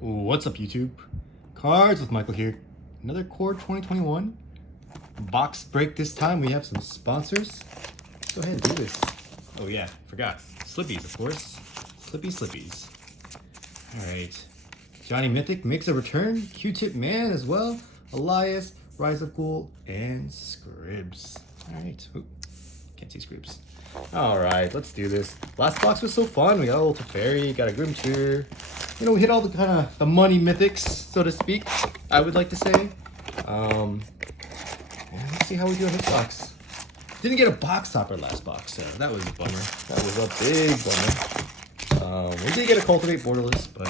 What's up, YouTube? Cards with Michael here. Another Core 2021 box break. This time we have some sponsors. Let's go ahead and do this. Oh yeah, forgot. Slippies, of course. Slippies. Alright. Johnny Mythic makes a return. Q-Tip Man as well. Elias, Rise of Ghoul, and Scribs. Alright. Can't see Scribs. Alright, let's do this. Last box was so fun. We got a little Teferi, got a Grimtier. You know, we hit all the kind of the money mythics, so to speak, I would like to say. Let's see how we do on this box. Didn't get a box topper last box, so that was a bummer. That was a big bummer. We did get a Cultivate Borderless, but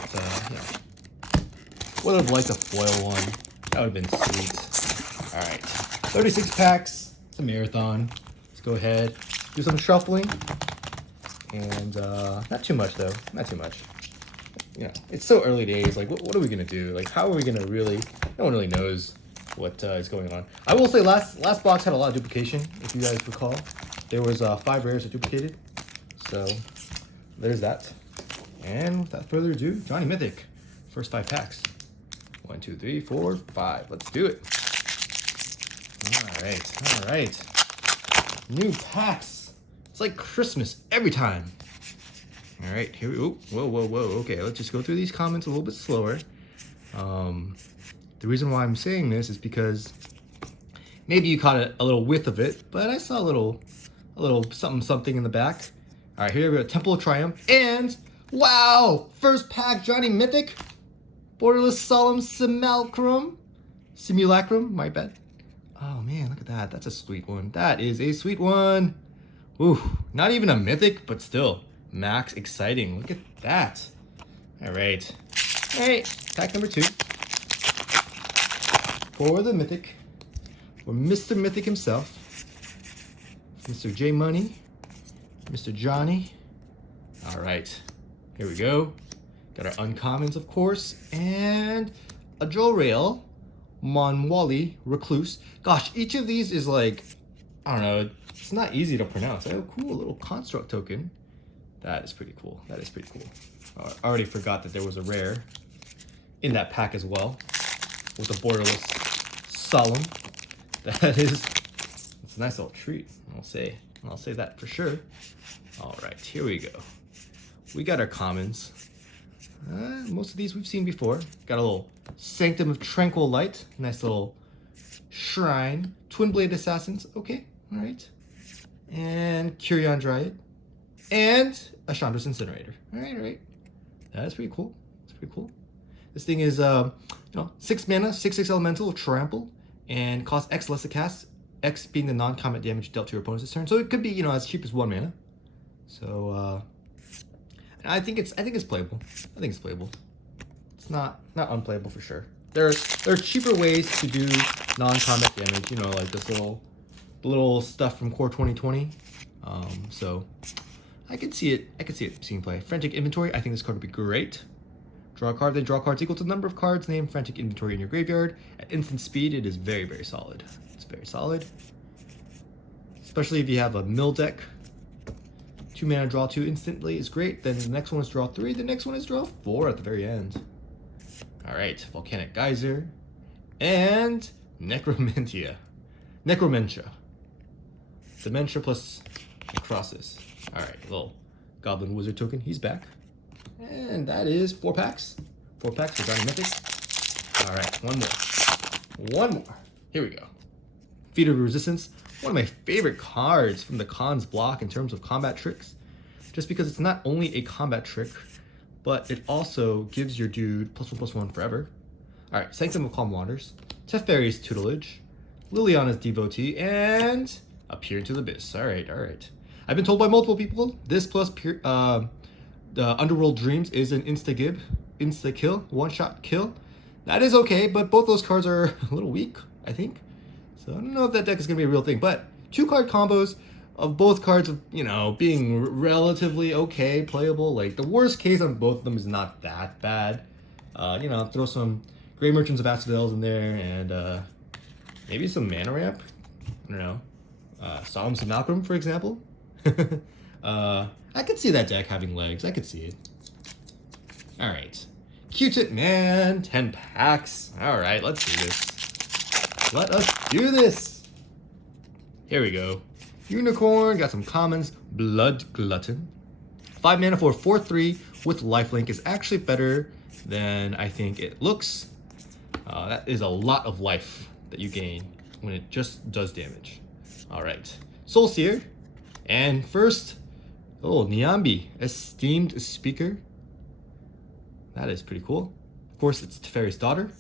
yeah. Would have liked a foil one. That would have been sweet. Alright, 36 packs. It's a marathon. Let's go ahead, do some shuffling. And not too much though, not too much. You know, it's so early days. Like, what are we gonna do? Like, how are we gonna really? No one really knows what is going on. I will say, last box had a lot of duplication. If you guys recall, there was 5 rares that duplicated. So there's that. And without further ado, Johnny Mythic, first 5 packs. 1, 2, 3, 4, 5. Let's do it. All right. New packs. It's like Christmas every time. All right, here we go. Whoa. Okay, let's just go through these comments a little bit slower. The reason why I'm saying this is because maybe you caught a little whiff of it, but I saw a little something in the back. All right, here we go. Temple of Triumph, and wow, first pack Johnny Mythic, Borderless Solemn Simulacrum. My bad. Oh man, look at that. That's a sweet one. That is a sweet one. Ooh, not even a mythic, but still. Max exciting. Look at that. All right. Pack number 2. For the Mythic. For Mr. Mythic himself. Mr. J Money. Mr. Johnny. All right. Here we go. Got our uncommons, of course. And a Jorel. Monwali Recluse. Gosh, each of these is like, I don't know. It's not easy to pronounce. Oh, cool. Little construct token. That is pretty cool. I already forgot that there was a rare in that pack as well with the Borderless Solemn. It's a nice little treat. I'll say that for sure. All right, here we go. We got our commons. Most of these we've seen before. Got a little Sanctum of Tranquil Light. Nice little Shrine. Twin Blade Assassins. Okay, all right. And Curion Dryad. And a Chandra's Incinerator. All right. That's pretty cool. This thing is, 6 mana, 6/6 elemental, trample, and costs X less to cast. X being the non-combat damage dealt to your opponent's turn. So it could be, as cheap as 1 mana. So I think it's playable. It's not unplayable for sure. There are cheaper ways to do non-combat damage. Like this little stuff from Core 2020. So. I could see it seeing play. Frantic Inventory, I think this card would be great. Draw a card, then draw cards equal to the number of cards named Frantic Inventory in your graveyard. At instant speed, it is very, very solid. It's very solid. Especially if you have a mill deck. 2 mana, draw 2 instantly is great. Then the next one is draw 3. The next one is draw 4 at the very end. Alright, Volcanic Geyser. And Necromentia. Dementia plus Necrosis. Alright, little Goblin Wizard token. He's back. And that is 4 packs. 4 packs for Johnny Mythic. Alright, one more. Here we go. Feet of Resistance. One of my favorite cards from the Khans block in terms of combat tricks. Just because it's not only a combat trick, but it also gives your dude +1/+1 forever. Alright, Sanctum of Calm Waters. Teferi's Tutelage. Liliana's Devotee. And Appear into the Abyss. Alright. I've been told by multiple people, this plus the Underworld Dreams is an insta-kill, one-shot kill. That is okay, but both those cards are a little weak, I think. So I don't know if that deck is going to be a real thing, but 2-card combos of both cards of, being relatively okay, playable. Like, the worst case on both of them is not that bad. Throw some Grey Merchants of Asphodels in there, and maybe some Mana Ramp. I don't know. Solemn Simulacrum, for example. I could see that deck having legs. I could see it. All right. Q-tip man, 10 packs. All right, let's do this. Let us do this. Here we go. Unicorn, got some commons. Blood Glutton. 5 mana for 4/3 with lifelink is actually better than I think it looks. That is a lot of life that you gain when it just does damage. All right, Soul Seer. And first, oh, Nyambi, Esteemed Speaker. That is pretty cool. Of course, it's Teferi's daughter.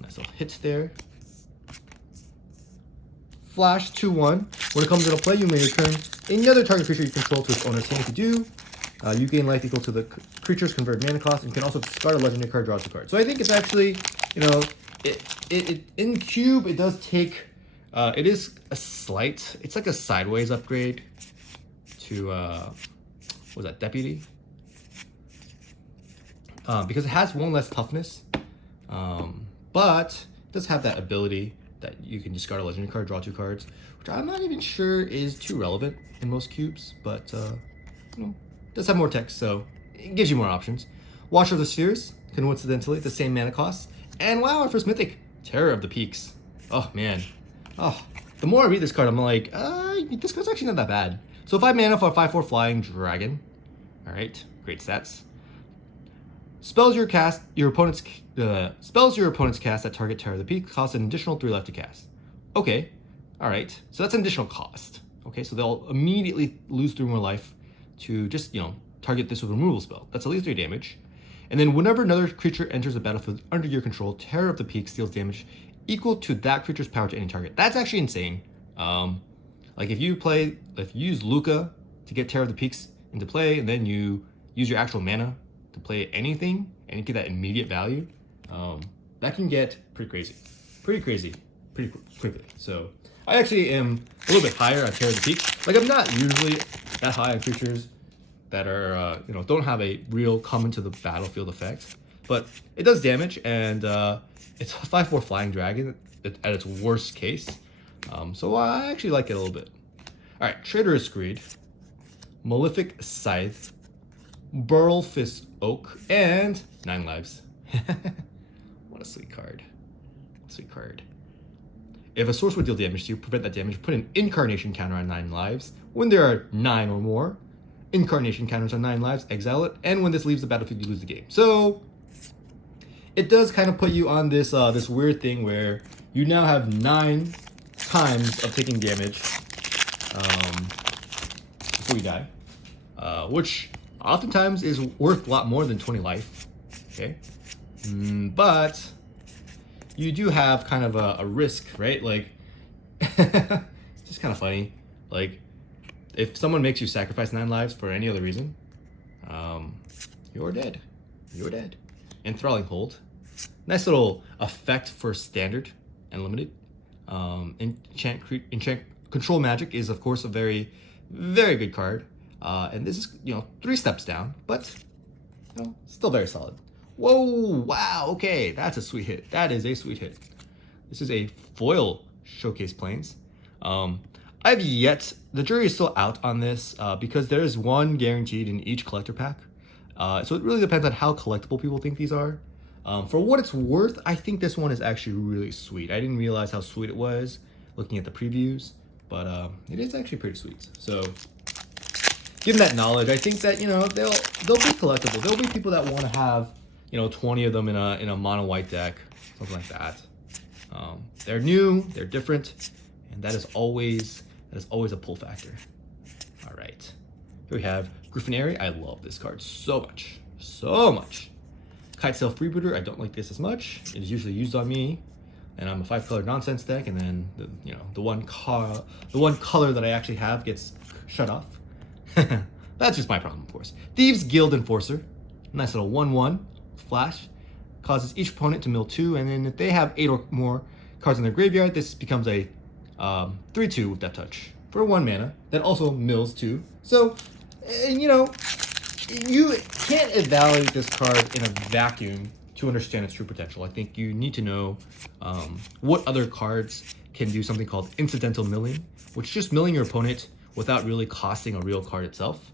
Nice little hit there. Flash 2/1. When it comes into play, you may return any other target creature you control to its owner's hand. If you do, you gain life equal to the creature's converted mana cost, and you can also discard a legendary card, draw 2 cards. So I think it's actually, you know, it in cube it does take, it is a slight, it's like a sideways upgrade to what was that, Deputy? Because it has 1 less toughness, but it does have that ability that you can discard a legendary card, draw 2 cards, which I'm not even sure is too relevant in most cubes, but you know, it does have more text, so it gives you more options. Watcher of the Spheres, coincidentally, the same mana cost. And wow, our first mythic, Terror of the Peaks. Oh man, oh, the more I read this card, I'm like, this card's actually not that bad. So 5 mana for a 5/4 flying dragon. All right, great stats. Spells your opponent's cast that target Terror of the Peak cost an additional 3 left to cast. Okay, all right, so that's an additional cost. Okay, so they'll immediately lose 3 more life to just, you know, target this with a removal spell. That's at least 3 damage. And then whenever another creature enters the battlefield under your control, Terror of the Peak deals damage equal to that creature's power to any target. That's actually insane. Like if you use Luca to get Terror of the Peaks into play, and then you use your actual mana to play anything and you get that immediate value, that can get pretty crazy pretty quickly. So I actually am a little bit higher on Terror of the Peak. Like I'm not usually that high on creatures that are you know, don't have a real come into the battlefield effect, but it does damage, and it's a 5/4 flying dragon at its worst case. So I actually like it a little bit. All right, Traitorous Greed, Malefic Scythe, Burl Fist Oak, and 9 lives. What a sweet card. Sweet card. If a source would deal damage to you, prevent that damage, put an incarnation counter on 9 lives. When there are 9 or more incarnation counters on 9 lives, exile it, and when this leaves the battlefield, you lose the game. So it does kind of put you on this this weird thing where you now have 9 times of taking damage before you die, which oftentimes is worth a lot more than 20 life. Okay, but you do have kind of a risk, right? Like, it's just kind of funny. Like, if someone makes you sacrifice 9 lives for any other reason, you're dead. You're dead. Enthralling Hold. Nice little effect for standard and limited. Enchant Control Magic is, of course, a very, very good card. And this is, you know, 3 steps down, but, you know, still very solid. Whoa, wow, okay, that's a sweet hit. That is a sweet hit. This is a foil Showcase Plains. The jury is still out on this because there is 1 guaranteed in each collector pack. So it really depends on how collectible people think these are. For what it's worth, I think this one is actually really sweet. I didn't realize how sweet it was looking at the previews, but it is actually pretty sweet. So given that knowledge, I think that, you know, they'll be collectible. There'll be people that want to have, you know, 20 of them in a mono white deck, something like that. They're new, they're different, and that is always a pull factor. All right, here we have Griffinary. I love this card so much. Kitesail Freebooter. I don't like this as much. It is usually used on me, and I'm a 5-color nonsense deck, and then the one color that I actually have gets shut off. That's just my problem, of course. Thieves Guild Enforcer. Nice little 1/1 flash. Causes each opponent to mill 2, and then if they have 8 or more cards in their graveyard, this becomes a 3/2 with Death Touch for 1 mana. That also mills 2. So, you know, you can't evaluate this card in a vacuum to understand its true potential. I think you need to know what other cards can do something called incidental milling, which is just milling your opponent without really costing a real card itself.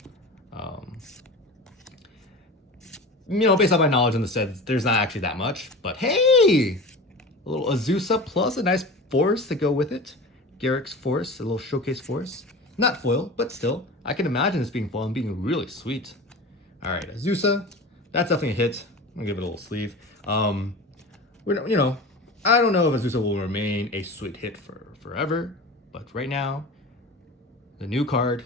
based on my knowledge in the set, there's not actually that much. But hey, a little Azusa plus a nice force to go with it. Garrick's force, a little showcase force. Not foil, but still, I can imagine this being foil and being really sweet. All right, Azusa, that's definitely a hit. I'm gonna give it a little sleeve. I don't know if Azusa will remain a sweet hit for forever, but right now, the new card,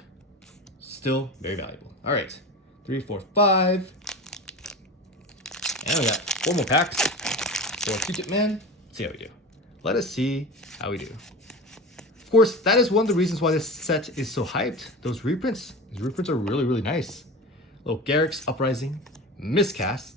still very valuable. All right, 3, 4, 5. And we got 4 more packs for Q-Tip Man. Let's see how we do. Let us see how we do. Of course, that is one of the reasons why this set is so hyped. Those reprints. These reprints are really, really nice. Little Garrick's Uprising, Miscast,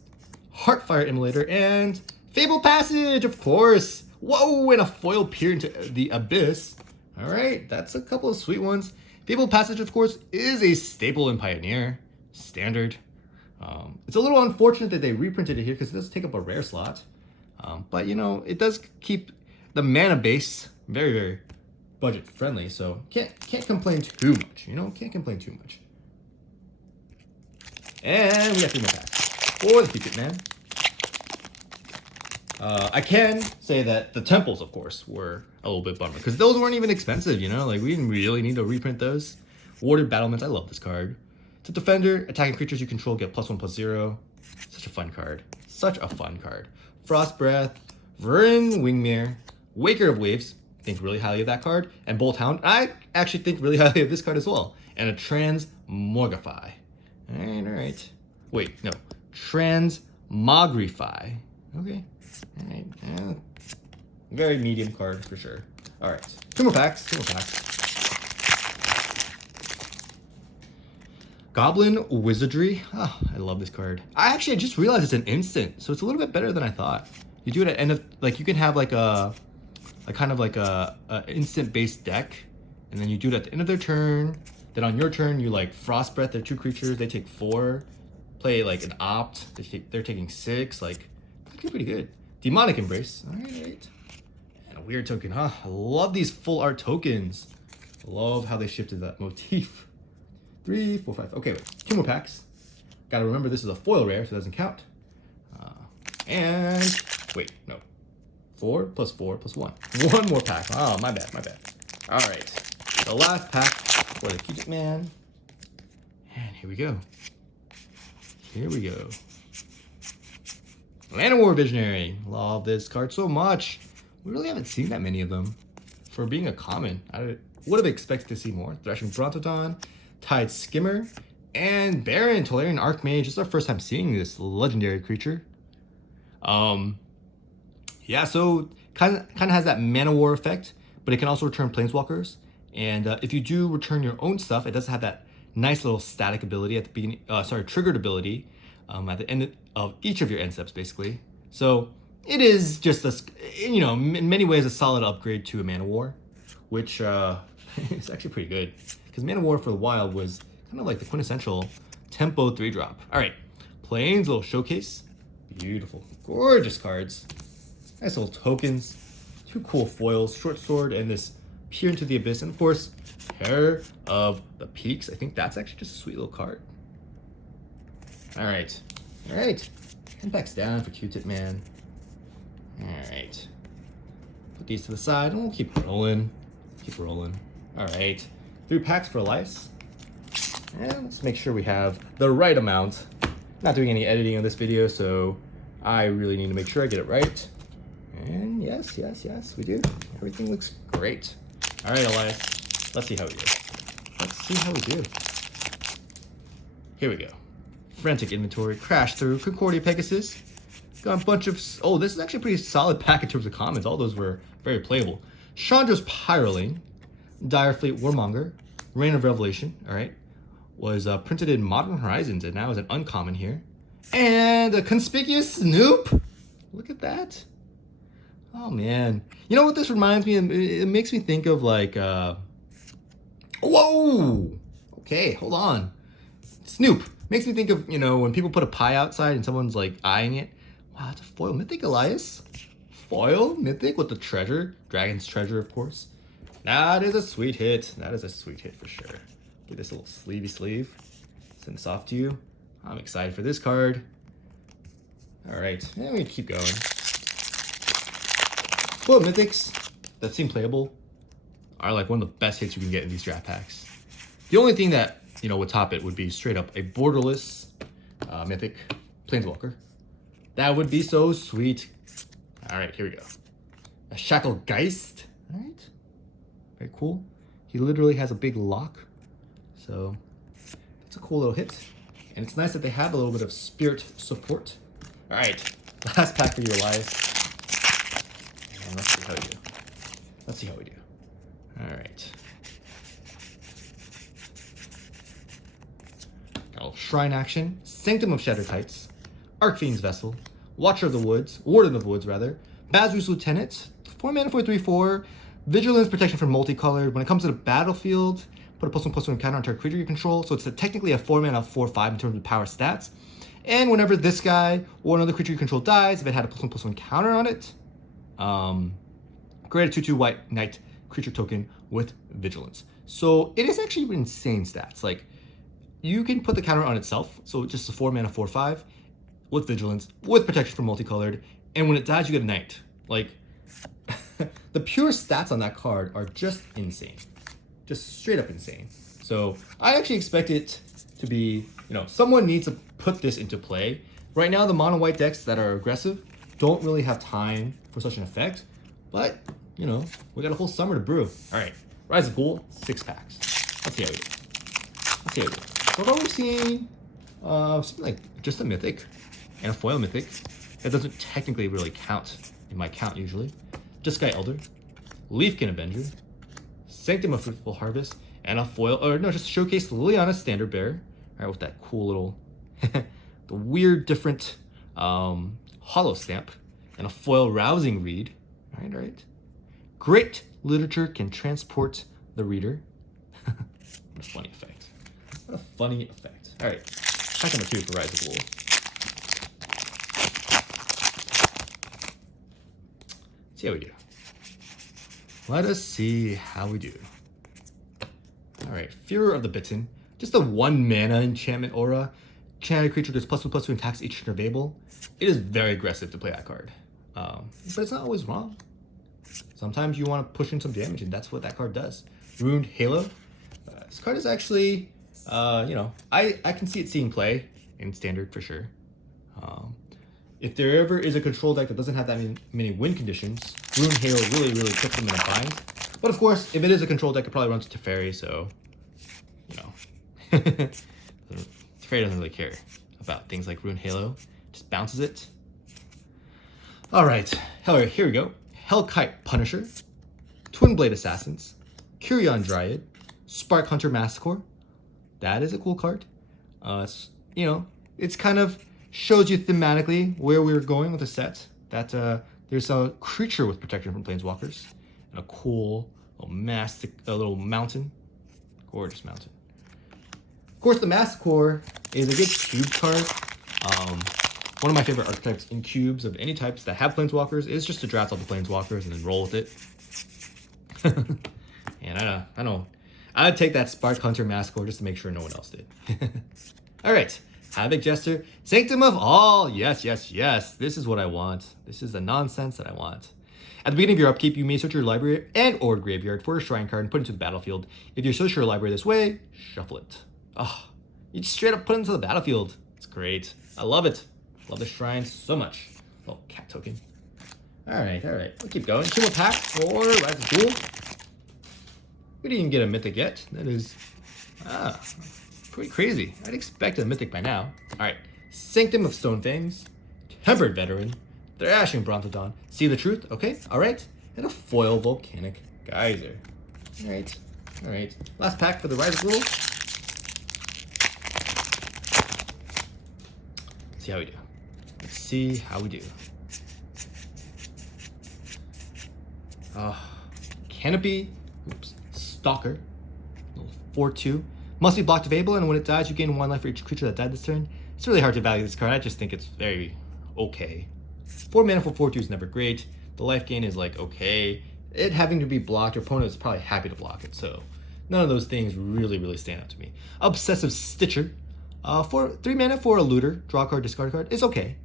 Heartfire Immolator, and Fable Passage, of course. Whoa, and a foil peer into the Abyss. All right, that's a couple of sweet ones. Fable Passage, of course, is a staple in Pioneer. Standard. It's a little unfortunate that they reprinted it here because it does take up a rare slot. But, it does keep the mana base very, very budget friendly. So can't complain too much, Can't complain too much. And we got 3 more packs for the Q-Tip Man. I can say that the temples, of course, were a little bit bummer because those weren't even expensive, Like, we didn't really need to reprint those. Warded Battlements, I love this card. It's a defender, attacking creatures you control get +1/+0. Such a fun card. Such a fun card. Frost Breath, Vryn Wingmere, Waker of Waves, think really highly of that card, and Bolt Hound, I actually think really highly of this card as well. And a Transmogrify. Alright. Wait, no. Transmogrify. Okay. Alright. Very medium card for sure. Alright. 2 more packs. Goblin Wizardry. Oh, I love this card. I just realized it's an instant, so it's a little bit better than I thought. You do it at end of, you can have a kind of a instant based deck, and then you do it at the end of their turn. Then on your turn, you Frost Breath their 2 creatures. They take 4. Play an opt. They're taking 6. Actually pretty good. Demonic Embrace. All right. And a weird token, huh? I love these full art tokens. Love how they shifted that motif. 3, 4, 5. Okay, wait. 2 more packs. Gotta remember this is a foil rare, so it doesn't count. And wait, no. 4 + 4 + 1. 1 more pack. Oh, my bad. All right. The last pack for the Q-Tip Man. And here we go. Llanowar Visionary. Love this card so much. We really haven't seen that many of them. For being a common, I would have expected to see more. Threshing Brontodon, Tide Skimmer, and Baron Tolarian Archmage. This is our first time seeing this legendary creature. Yeah, so kind of has that Mana War effect, but it can also return Planeswalkers. And if you do return your own stuff, it does have that nice little static ability at the beginning. Triggered ability at the end of each of your end steps, basically. So it is just in many ways a solid upgrade to a Mana War, which is actually pretty good because Mana War for the Wild was kind of like the quintessential tempo 3-drop. All right, Plains, little showcase, beautiful, gorgeous cards, nice little tokens, 2 cool foils, Short Sword, and this Peer into the Abyss, and of course, Pair of the Peaks. I think that's actually just a sweet little card. All right. 10 packs down for Q-Tip Man. All right. Put these to the side, and we'll keep rolling. All right. 3 packs for Elias. And let's make sure we have the right amount. Not doing any editing on this video, so I really need to make sure I get it right. And yes, we do. Everything looks great. All right, Elias, let's see how we do. Here we go. Frantic Inventory, Crash Through, Concordia Pegasus. Got a bunch of, this is actually a pretty solid pack in terms of commons. All those were very playable. Chandra's Pyroling, Direfleet Warmonger, Reign of Revelation, all right, was printed in Modern Horizons and now is an uncommon here. And a Conspicuous Snoop. Look at that. Oh man, you know what this reminds me of? It makes me think of whoa, okay, hold on. Snoop makes me think of, when people put a pie outside and someone's eyeing it. Wow, it's a foil mythic, Elias. Foil mythic with the treasure, Dragon's Treasure, of course. That is a sweet hit. For sure. Get this little sleevey sleeve. Send this off to you. I'm excited for this card. All right, and we keep going. Well, mythics that seem playable are like one of the best hits you can get in these draft packs. The only thing that, you know, would top it would be straight up a borderless mythic planeswalker. That would be so sweet. All right, here we go. A Shackle Geist. All right, very cool. He literally has a big lock, so it's a cool little hit. And it's nice that they have a little bit of spirit support. All right, last pack for you, Elias. And let's see how we do. Let's see how we do. All right. Got a little Shrine action, Sanctum of Shattered Heights, Archfiend's Vessel, Watcher of the Woods, Warden of the Woods rather, Bazoo's Lieutenant, 4 mana for 3/4, Vigilance, protection from multicolored. When it comes to the battlefield, put a +1/+1 counter onto a creature you control. So it's technically a 4 mana 4/5 in terms of power stats. And whenever this guy or another creature you control dies, if it had a +1/+1 counter on it, create a 2/2 white knight creature token with Vigilance. So it is actually insane stats. Like, you can put the counter on itself, so just a 4 mana 4/5 with Vigilance, with protection from multicolored, and when it dies, you get a knight. Like, the pure stats on that card are just insane. Just straight up insane. So I actually expect it to be, you know, someone needs to put this into play. Right now, the mono white decks that are aggressive don't really have time for such an effect, but, you know, we got a whole summer to brew. All right, Rise of Ghoul, 6 packs. Let's see how we do. Let's see how we do. So far we've seen something like just a mythic and a foil mythic. That doesn't technically really count in my count usually. Just Sky Elder, Leafkin Avenger, Sanctum of Fruitful Harvest, and a foil, or no, just showcase Liliana Standard Bearer. All right, with that cool little, the weird different hollow stamp, and a foil Rousing Read. All right. Great literature can transport the reader. What a funny effect. What a funny effect. All right, pack number 2 for Rise of Ghoul. See how we do. Let us see how we do. All right, Furor of the Bitten. Just a 1 mana enchantment aura. Enchanted creature gets +1/+2 and attacks each turn available. It is very aggressive to play that card. But it's not always wrong. Sometimes you want to push in some damage, and that's what that card does. Ruined Halo. This card is actually, you know, I can see it seeing play in Standard for sure. If there ever is a control deck that doesn't have that many win conditions, Ruined Halo really puts them in a bind. But of course, if it is a control deck, it probably runs Teferi, so, you know. Teferi doesn't really care about things like Ruined Halo. Just bounces it. All right, here we go. Hellkite Punisher, Twin Blade Assassins, Curion Dryad, Spark Hunter Massacre. That is a cool card. It's, you know, it's kind of shows you thematically where we're going with the set. That there's a creature with protection from planeswalkers, and a cool little mountain, gorgeous mountain. Of course, the Massacre is a good cube card. One of my favorite archetypes in cubes of any types that have planeswalkers is just to draft all the planeswalkers and then roll with it. And I know, I'd take that Spark Hunter Massacre just to make sure no one else did. All right. Havoc Jester, Sanctum of All. Yes. This is what I want. This is the nonsense that I want. At the beginning of your upkeep, you may search your library and or graveyard for a shrine card and put it into the battlefield. If you search your library this way, shuffle it. Oh, you just straight up put it into the battlefield. It's great. I love it. Love the shrine so much. Oh, cat token. All right. We'll keep going. 2 more packs for Rise of Ghoul. We didn't even get a mythic yet. That is pretty crazy. I'd expect a mythic by now. All right, Sanctum of Stonefangs, Tempered Veteran, Thrashing Brontodon, See the Truth, okay, all right, and a foil Volcanic Geyser. All right. Last pack for the Rise of Ghoul. See how we do. Let's see how we do. Canopy, Stalker, 4/2. Must be blocked if able, and when it dies, you gain 1 life for each creature that died this turn. It's really hard to value this card. I just think it's very okay. 4 mana for 4/2 is never great. The life gain is like okay. It having to be blocked, your opponent is probably happy to block it. So none of those things really stand out to me. Obsessive Stitcher, for 3 mana for a looter, draw a card, discard a card is okay.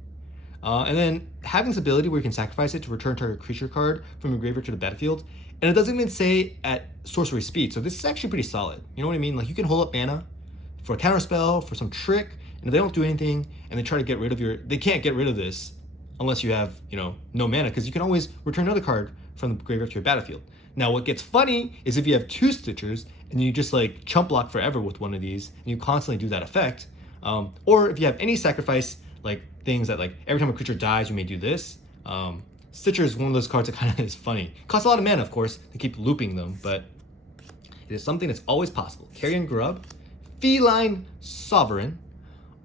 And then having this ability where you can sacrifice it to return target creature card from your graveyard to the battlefield. And it doesn't even say at sorcery speed, so this is actually pretty solid. You know what I mean? Like, you can hold up mana for a counter spell, for some trick, and if they don't do anything, and they try to get rid of they can't get rid of this unless you have, no mana, because you can always return another card from the graveyard to your battlefield. Now, what gets funny is if you have 2 Stitchers, and you just like chump block forever with one of these, and you constantly do that effect, or if you have any sacrifice, like things that like every time a creature dies, you may do this. Stitcher is one of those cards that kind of is funny. Costs a lot of mana, of course, to keep looping them, but it is something that's always possible. Carrion Grub, Feline Sovereign.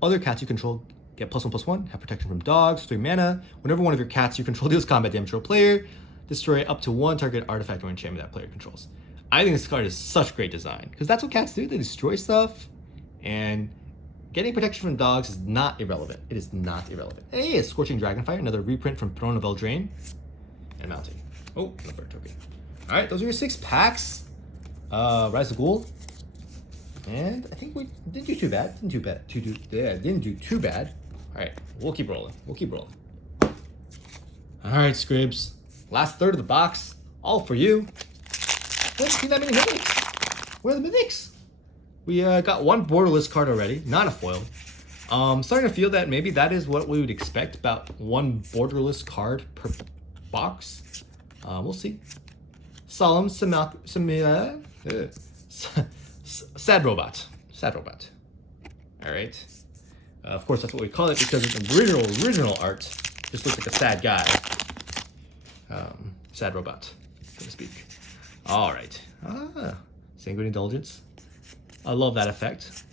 Other cats you control get +1/+1, have protection from dogs, 3 mana. Whenever one of your cats you control deals combat damage to a player, destroy up to 1 target artifact or enchantment that player controls. I think this card is such great design, because that's what cats do. They destroy stuff, and getting protection from dogs is not irrelevant. It is not irrelevant. Hey, it's Scorching Dragonfire, another reprint from Throne of Eldraine, and Mounting. Oh, another token. All right, those are your 6 packs. Rise of Ghoul, and I think we didn't do too bad. Didn't do too bad. All right, we'll keep rolling. All right, Scribs, last third of the box, all for you. We haven't seen that many mythics. Where are the mythics? We got 1 borderless card already, not a foil. Starting to feel that maybe that is what we would expect, about 1 borderless card per box. We'll see. Solemn Sad Robot. All right. Of course, that's what we call it because its original art just looks like a sad guy. Sad Robot, so to speak. All right. Sanguine Indulgence. I love that effect.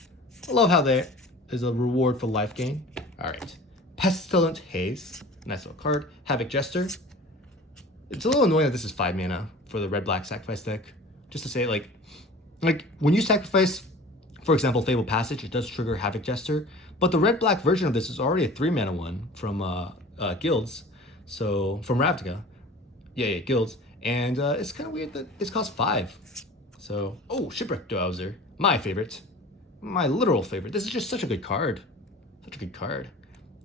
I love how there is a reward for life gain. All right. Pestilent Haze. Nice little card. Havoc Jester. It's a little annoying that this is 5 mana for the red-black sacrifice deck. Just to say, like when you sacrifice, for example, Fabled Passage, it does trigger Havoc Jester. But the red-black version of this is already a 3 mana one from Guilds. So, from Ravnica. Yeah, Guilds. And it's kind of weird that this costs 5. So, Shipwreck Dowser. My favorite. My literal favorite. This is just such a good card.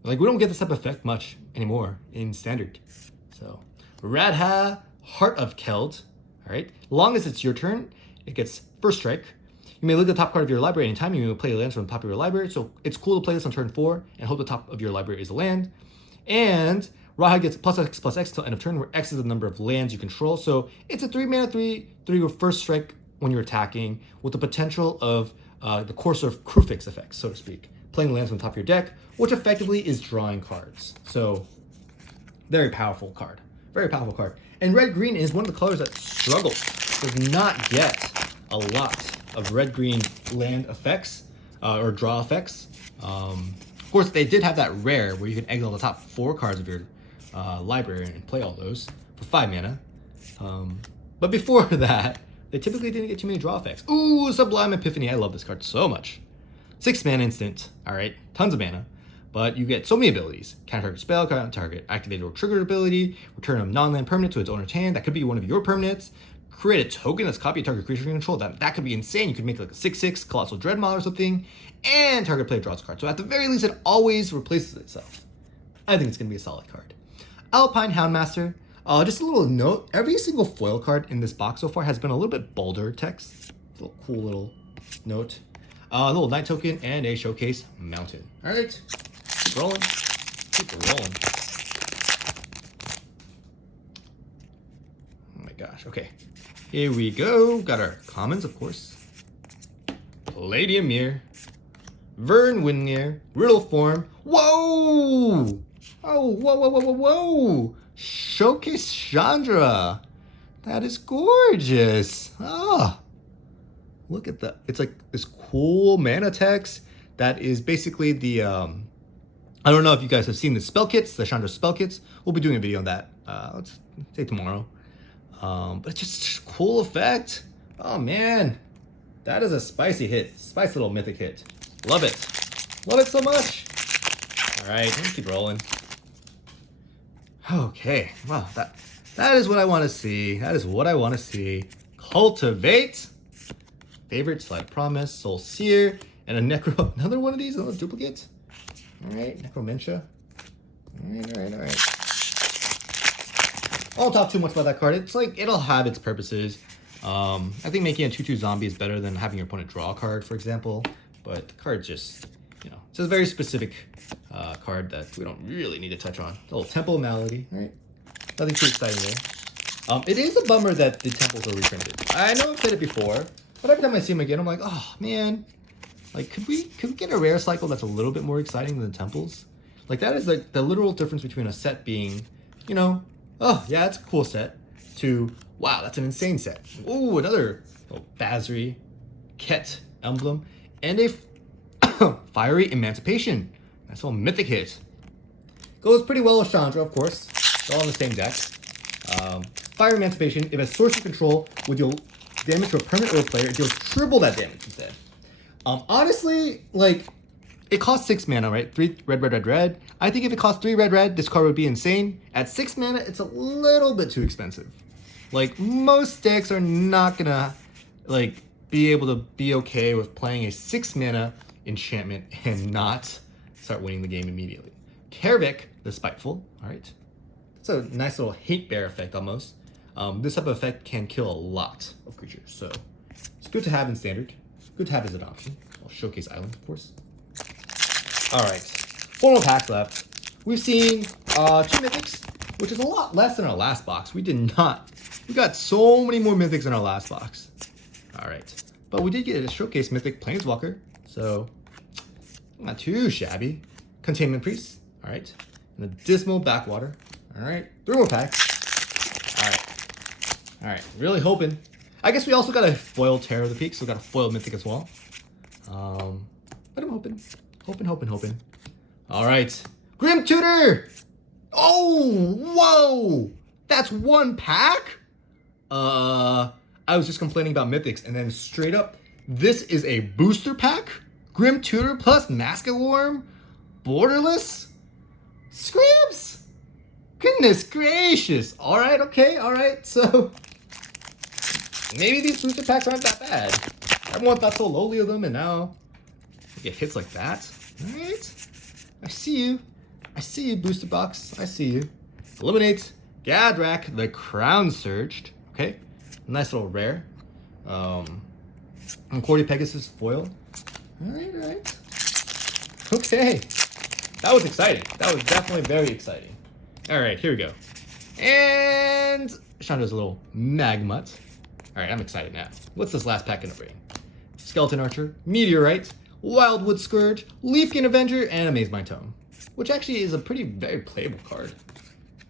Like, we don't get this type of effect much anymore in Standard. So, Radha, Heart of Keld. Alright. Long as it's your turn, it gets first strike. You may look at the top card of your library anytime. You may play lands from the top of your library. So, it's cool to play this on turn 4 and hope the top of your library is a land. And Raha gets +X till end of turn, where X is the number of lands you control. So it's a 3 mana 3 first strike when you're attacking, with the potential of the Courser of Krufix effect, so to speak. Playing lands on top of your deck, which effectively is drawing cards. So very powerful card. And red-green is one of the colors that struggles. Does not get a lot of red-green land effects or draw effects. Of course, they did have that rare where you can exile the top 4 cards of your library and play all those for 5 mana. But before that, they typically didn't get too many draw effects. Ooh, Sublime Epiphany. I love this card so much. 6 mana instant. All right, tons of mana. But you get so many abilities. Counter target spell, counter target activated or triggered ability, return a non-land permanent to its owner's hand. That could be one of your permanents. Create a token that's copy a target creature you control. That could be insane. You could make like a 6/6 Colossal Dreadmaw or something. And target player draws a card. So at the very least, it always replaces itself. I think it's going to be a solid card. Alpine Houndmaster. Just a little note. Every single foil card in this box so far has been a little bit bolder text. A little cool little note. A little Night Token and a Showcase Mountain. All right. Keep rolling. Oh my gosh. Okay. Here we go. Got our commons, of course. Lady Amir. Vern Windmere. Riddle Form. Whoa! Oh, whoa. Showcase Chandra. That is gorgeous. Oh. Look at that. It's like this cool mana text that is basically the I don't know if you guys have seen the spell kits, the Chandra spell kits. We'll be doing a video on that. Let's say tomorrow. But it's just a cool effect. Oh man. That is a spicy hit. Spicy little mythic hit. Love it. Love it so much. Alright, let's keep rolling. Okay. Wow, that is what I want to see. That is what I want to see. Cultivate. Favorite, Slight Promise, Soul Seer, and a Necro. Another one of these, another duplicate. All right, Necromentia. All right. I won't talk too much about that card. It's like, it'll have its purposes. I think making a 2/2 zombie is better than having your opponent draw a card, for example. But the card just, it's a very specific card that we don't really need to touch on. A little Temple of Malady, all right? Nothing too exciting there. It is a bummer that the temples are reprinted. I know I've said it before, but every time I see them again, I'm like, oh man, like could we get a rare cycle that's a little bit more exciting than the temples? Like that is like the literal difference between a set being, oh yeah, it's a cool set, to wow, that's an insane set. Ooh, another Basri, Ket emblem, and a Fiery Emancipation. Nice little mythic hit. Goes pretty well with Chandra, of course. They're all in the same deck. Fire Emancipation, if a source you control would deal damage to a permanent or a player, it deals triple that damage instead. Honestly, like, it costs 6 mana, right? 3 red. I think if it cost 3 red, this card would be insane. At 6 mana, it's a little bit too expensive. Like, most decks are not gonna, like, be able to be okay with playing a 6 mana enchantment and not start winning the game immediately. Kervik, the Spiteful, all right? It's a nice little hate bear effect almost. This type of effect can kill a lot of creatures, so it's good to have in standard. Good to have as an option. I'll showcase Island, of course. All right, 4 more packs left. We've seen 2 mythics, which is a lot less than our last box. We got so many more mythics in our last box. All right, but we did get a showcase mythic Planeswalker, so not too shabby. Containment Priest, all right, and the Dismal Backwater. All right, 3 more packs. All right, really hoping. I guess we also got a foil Terror of the Peak, so we got a foil mythic as well. But I'm hoping. All right, Grim Tutor. Oh, whoa, that's 1 pack. I was just complaining about mythics, and then straight up, this is a booster pack. Grim Tutor plus Masket Worm, Borderless, Scribs. Goodness gracious. All right, okay, all right. So maybe these booster packs aren't that bad. Everyone thought so lowly of them, and now you get hits like that. All right. I see you, booster box. I see you. Eliminate Gadrak, the Crown Surged. Okay. Nice little rare. Cordy Pegasus foil. All right. Okay. That was exciting. That was definitely very exciting. All right, here we go. And Chandra's a little Magmut. All right, I'm excited now. What's this last pack gonna bring? Skeleton Archer, Meteorite, Wildwood Scourge, Leafkin Avenger, and Amaze My Tome, which actually is a very playable card.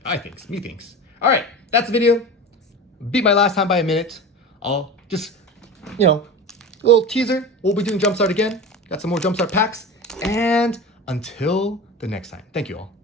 I think, methinks. All right, that's the video. Beat my last time by a minute. I'll just, a little teaser. We'll be doing Jumpstart again. Got some more Jumpstart packs. And until the next time, thank you all.